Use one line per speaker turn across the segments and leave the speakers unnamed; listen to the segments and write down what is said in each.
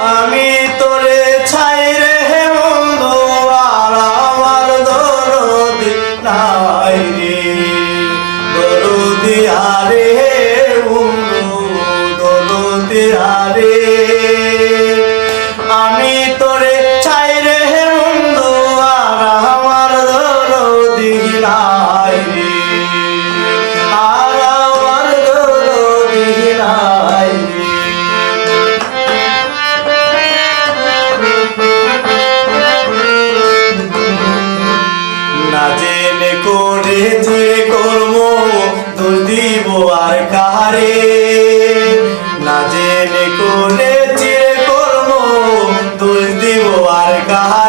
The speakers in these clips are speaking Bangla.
আমি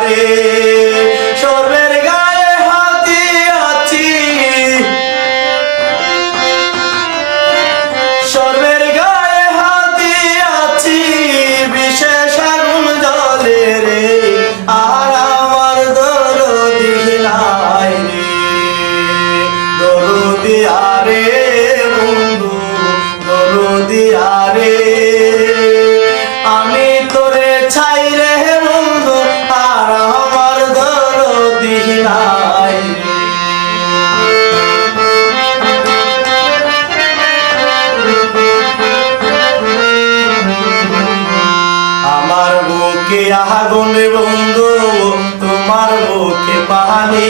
Aê! তোমার বুকে আগুন বন্ধু তোমার বুকে পানি।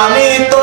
Mamito.